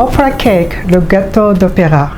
opera cake, le gâteau d'opéra.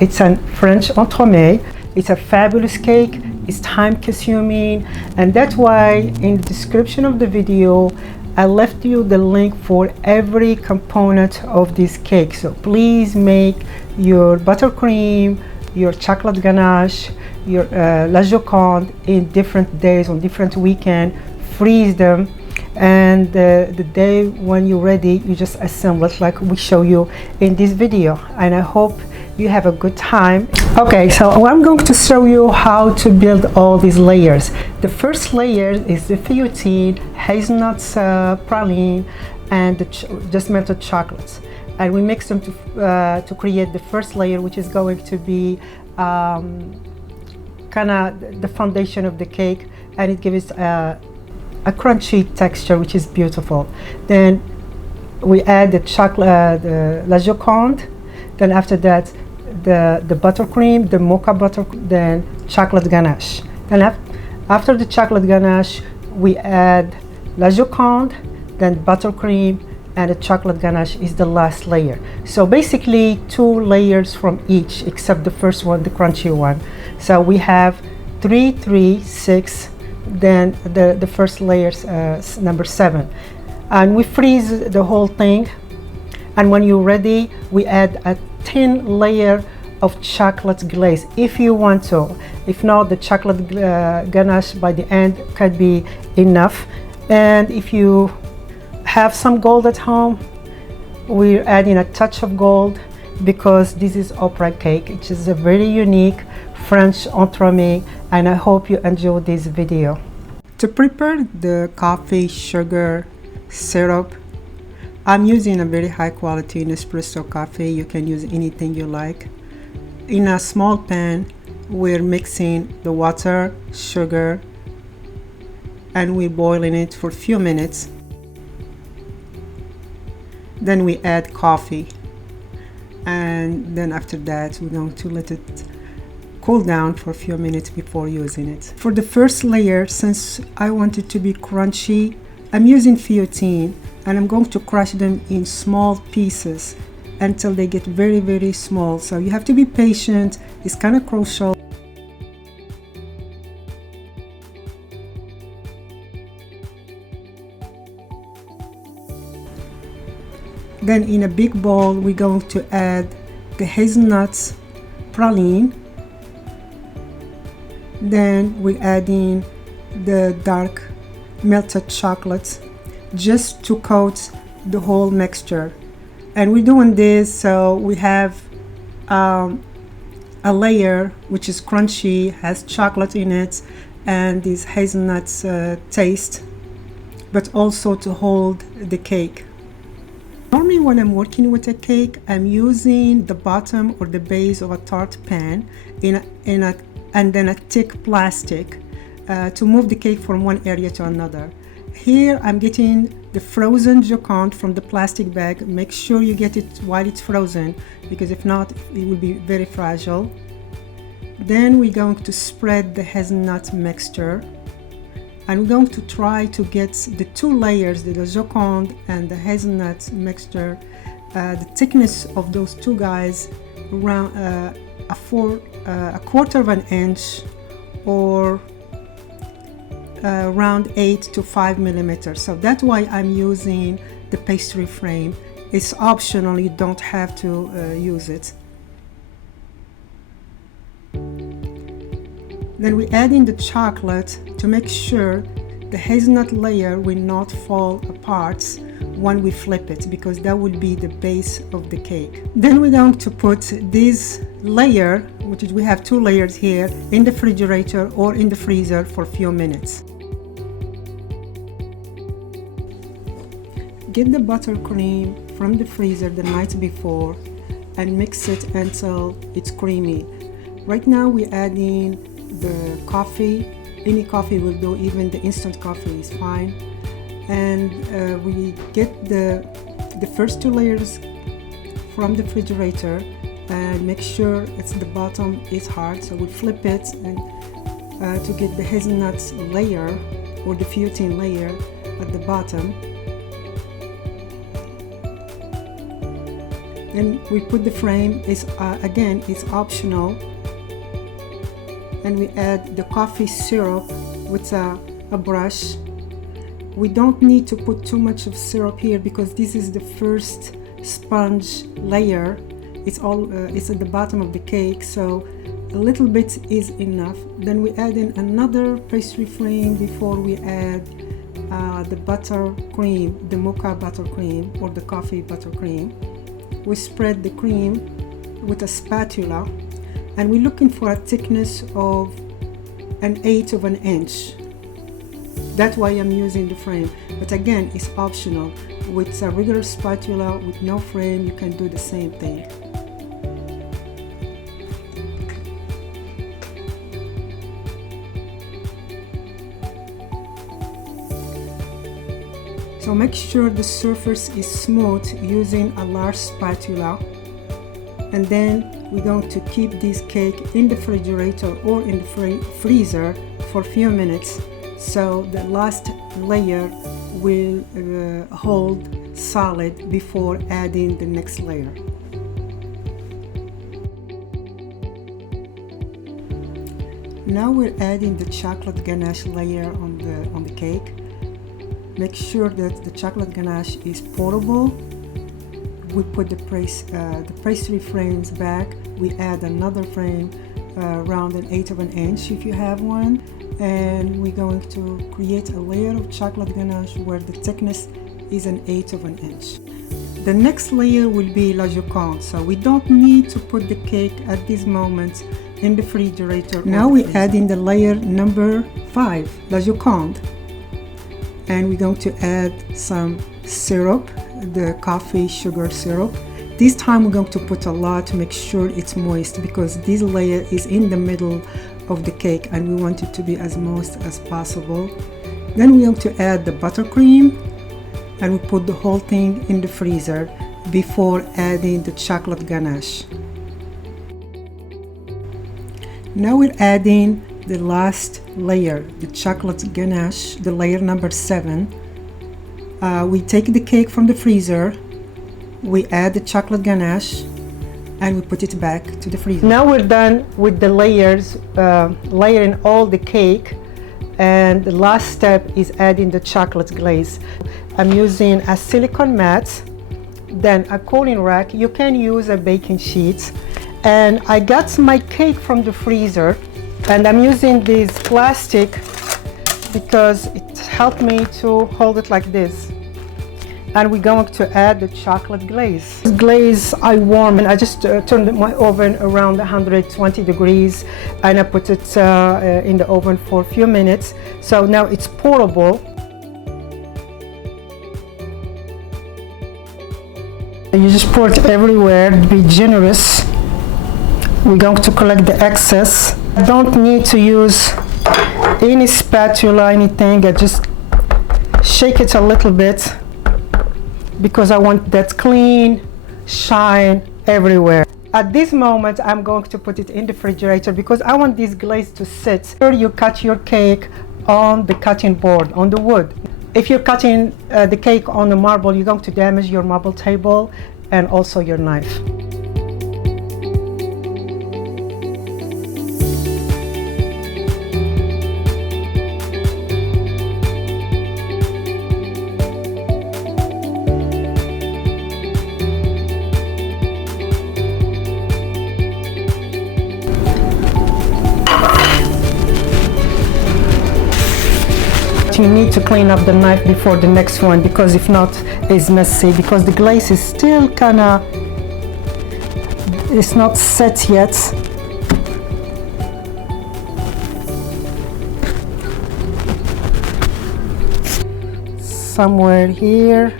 It's a French entremet. It's a fabulous cake. It's time consuming, and that's why in the description of the video I left you the link for every component of this cake. So please make your buttercream, your chocolate ganache, your la Joconde in different days, on different weekend. Freeze them, and the day when you're ready, you just assemble it like we show you in this video. And I hope you have a good time. Okay, so I'm going to show you how to build all these layers. The first layer is the feuilletine, hazelnuts, praline, and the just melted chocolates, and we mix them to create the first layer, which is going to be kind of the foundation of the cake, and it gives a crunchy texture, which is beautiful. Then we add the chocolate, the la Joconde. Then after that, the buttercream, the mocha butter, then chocolate ganache. Then after the chocolate ganache, we add la Joconde, then buttercream, and the chocolate ganache is the last layer. So basically 2 layers from each, except the first one, the crunchy one. So we have 3, 3, 6, then the first layer's number 7. And we freeze the whole thing. And when you're ready, we add a thin layer of chocolate glaze if you want to. If not, the chocolate ganache by the end could be enough. And if you have some gold at home, we're adding a touch of gold because this is opera cake. It is a very unique French entremet, and I hope you enjoy this video. To prepare the coffee sugar syrup, I'm using a very high quality Nespresso coffee. You can use anything you like. In a small pan, we're mixing the water, sugar, and we're boiling it for a few minutes. Then we add coffee, and then after that we're going to let it cool down for a few minutes before using it. For the first layer, since I want it to be crunchy, I'm using feuilletine, and I'm going to crush them in small pieces until they get very, very small. So you have to be patient. It's kind of crucial. Then in a big bowl, we're going to add the hazelnuts, praline. Then we're adding the dark melted chocolate just to coat the whole mixture. And we're doing this so we have a layer which is crunchy, has chocolate in it, and this hazelnuts taste, but also to hold the cake. Normally when I'm working with a cake, I'm using the bottom or the base of a tart pan and then a thick plastic to move the cake from one area to another. Here I'm getting the frozen Joconde from the plastic bag. Make sure you get it while it's frozen, because if not, it will be very fragile. Then we're going to spread the hazelnut mixture, and we're going to try to get the 2 layers, the Joconde and the hazelnut mixture, the thickness of those 2 guys around a quarter of an inch, or around 8 to 5 millimeters. So that's why I'm using the pastry frame. It's optional, you don't have to use it. Then we add in the chocolate to make sure the hazelnut layer will not fall apart when we flip it, because that will be the base of the cake. Then we're going to put this layer, which is, we have 2 layers here, in the refrigerator or in the freezer for a few minutes. Get the buttercream from the freezer the night before and mix it until it's creamy. Right now we're adding the coffee. Any coffee will do, even the instant coffee is fine. And we get the first 2 layers from the refrigerator and make sure it's the bottom is hard. So we flip it and to get the hazelnut layer or the feuilletine layer at the bottom. Then we put the frame. Again, it's optional. And we add the coffee syrup with a brush. We don't need to put too much of syrup here because this is the first sponge layer. It's at the bottom of the cake, so a little bit is enough. Then we add in another pastry frame before we add the buttercream, the mocha buttercream or the coffee buttercream. We spread the cream with a spatula, and we're looking for a thickness of 1/8 of an inch. That's why I'm using the frame, but again, it's optional. With a regular spatula with no frame, you can do the same thing. So make sure the surface is smooth using a large spatula, and then we're going to keep this cake in the refrigerator or in the freezer for a few minutes, so the last layer will hold solid before adding the next layer. Now we're adding the chocolate ganache layer on the cake. Make sure that the chocolate ganache is pourable. We put the pastry frames back. We add another frame around 1/8 of an inch if you have one, and we're going to create a layer of chocolate ganache where the thickness is 1/8 of an inch. The next layer will be la joconde, so we don't need to put the cake at this moment in the refrigerator. Now we add in the layer number 5, la joconde, and we're going to add some syrup, the coffee sugar syrup. This time we're going to put a lot to make sure it's moist, because this layer is in the middle of the cake and we want it to be as moist as possible. Then we're going to add the buttercream, and we put the whole thing in the freezer before adding the chocolate ganache. Now we're adding the last layer, the chocolate ganache, the layer number 7. We take the cake from the freezer, we add the chocolate ganache, and we put it back to the freezer. Now we're done with the layers, layering all the cake, and the last step is adding the chocolate glaze. I'm using a silicone mat, then a cooling rack. You can use a baking sheet, and I got my cake from the freezer, and I'm using this plastic because it helped me to hold it like this. And we're going to add the chocolate glaze. This glaze I warm, and I just turned my oven around 120 degrees, and I put it in the oven for a few minutes. So now it's pourable. You just pour it everywhere, be generous. We're going to collect the excess. Don't need to use any spatula, anything. I just shake it a little bit because I want that clean shine everywhere. At this moment, I'm going to put it in the refrigerator because I want this glaze to sit. Here you cut your cake on the cutting board, on the wood. If you're cutting the cake on the marble, you're going to damage your marble table and also your knife. You need to clean up the knife before the next one, because if not, it's messy, because the glaze is still kinda, it's not set yet. Somewhere here,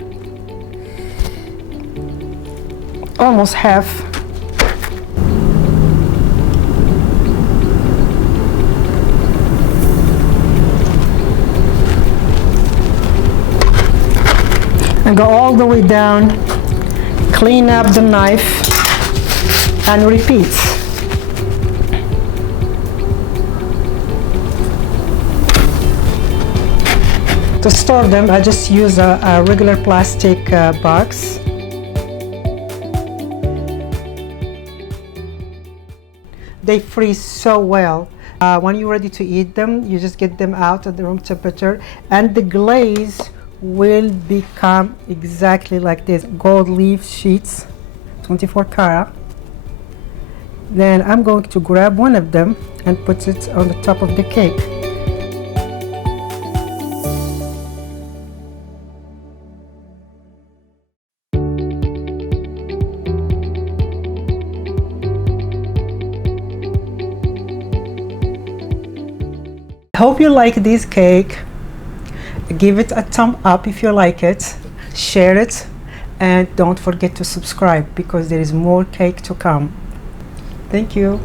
almost half. And go all the way down, clean up the knife, and repeat. To store them, I just use a regular plastic box. they freeze so well. When you're ready to eat them, you just get them out at the room temperature, and the glaze will become exactly like this, gold leaf sheets, 24 karat. Then I'm going to grab one of them and put it on the top of the cake. I hope you like this cake. Give it a thumb up if you like it, share it, and don't forget to subscribe because there is more cake to come. Thank you.